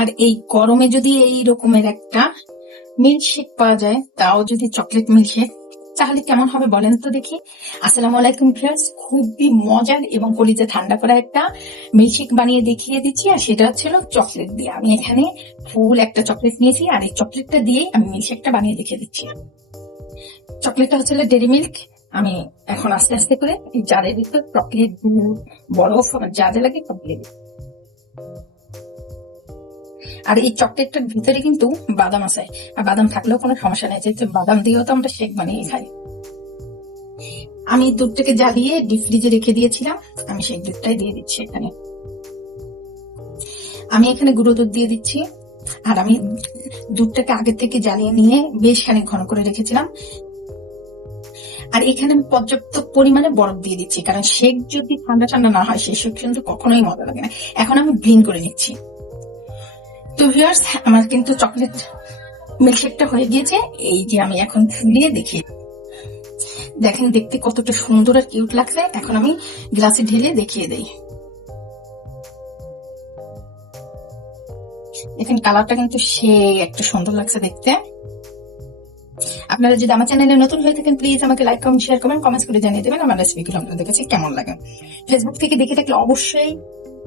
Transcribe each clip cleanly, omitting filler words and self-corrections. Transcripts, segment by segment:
আর এই গরমে যদি এই রকমের একটা মিল্কশেক পাওয়া যায়, তাও যদি চকলেট মিল্কশেক, তাহলে কেমন হবে বলেন তো দেখি। আসসালামু আলাইকুম ফ্রেন্ডস, খুবই মজার এবং কলিজা ঠান্ডা করা একটা মিল্কশেক বানিয়ে দেখিয়ে দিচ্ছি। আর সেটা হচ্ছিল চকলেট দিয়ে। আমি এখানে ফুল একটা চকলেট নিয়েছি, আর এই চকলেটটা দিয়েই আমি মিল্কশেকটা বানিয়ে দেখিয়ে দিচ্ছি। চকলেটটা হচ্ছে ডেরি মিল্ক। আমি এখন আস্তে আস্তে করে এই জারের ভিতর চকলেট, দুধ, বরফ, আমার যা যা লাগে সব দিয়ে দিই। আর এই চকলেটটার ভিতরে কিন্তু বাদাম আছে, আর বাদাম থাকলেও কোনো সমস্যা নেই, যেহেতু বাদাম দিয়েও তো আমরা শেক বানিয়ে খাই। আমি দুধটাকে জ্বালিয়ে ডিপ ফ্রিজে রেখে দিয়েছিলাম, আমি সেই দুধটাই দিয়ে দিচ্ছি এখানে। আমি এখানে গুঁড়ো দুধ দিয়ে দিচ্ছি। আর আমি দুধটাকে আগে থেকে জ্বালিয়ে নিয়ে বেশ খানিক ঘন করে রেখেছিলাম। আর এখানে আমি পর্যাপ্ত পরিমাণে বরফ দিয়ে দিচ্ছি, কারণ শেক যদি ঠান্ডা ঠান্ডা না হয় সেই শেক কিন্তু কখনোই মজা লাগে না। এখন আমি ব্লেন্ড করে নিচ্ছি। তো ভিউয়ার্স, আমার কিন্তু চকলেট মিল্কশেকটা হয়ে গিয়েছে। এই যে আমি এখন ফুলিয়ে দেখি, দেখেন দেখতে কতটা সুন্দর আর কিউট লাগছে। এখন আমি গ্লাসে ঢেলে দেখিয়ে দেই। দেখেন কালারটা কিন্তু সে একটা সুন্দর লাগছে দেখতে। আপনারা যদি আমার চ্যানেলে নতুন হয়ে থাকেন, প্লিজ আমাকে লাইক, কমেন্ট, শেয়ার করবেন, কমেন্টস করে জানিয়ে দেবেন আমার রেসিপিগুলো আপনাদের কাছে কেমন লাগে। ফেসবুক থেকে দেখে থাকলে অবশ্যই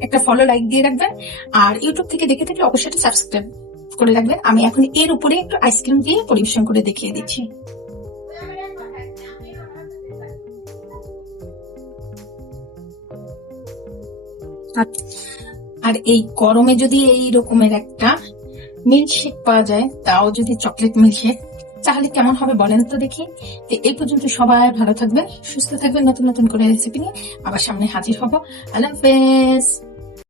একটা ফলো, লাইক দিয়ে রাখবেন। আর ইউটিউব থেকে দেখে থাকলে অবশ্যই একটা সাবস্ক্রাইব করে রাখবেন। আমি এখন এর উপরে একটু আইসক্রিম দিয়ে পরিবেশন করে দেখিয়ে দিচ্ছি। আর এই গরমে যদি এই রকমের একটা মিল্কশেক পাওয়া যায়, তাও যদি চকলেট মিল্কশেক, তাহলে কেমন হবে বলেন তো দেখি। তো এই পর্যন্ত সবাই ভালো থাকবেন, সুস্থ থাকবেন। নতুন নতুন করে রেসিপি নিয়ে আবার সামনে হাজির হব। আল্লাহ হাফেজ।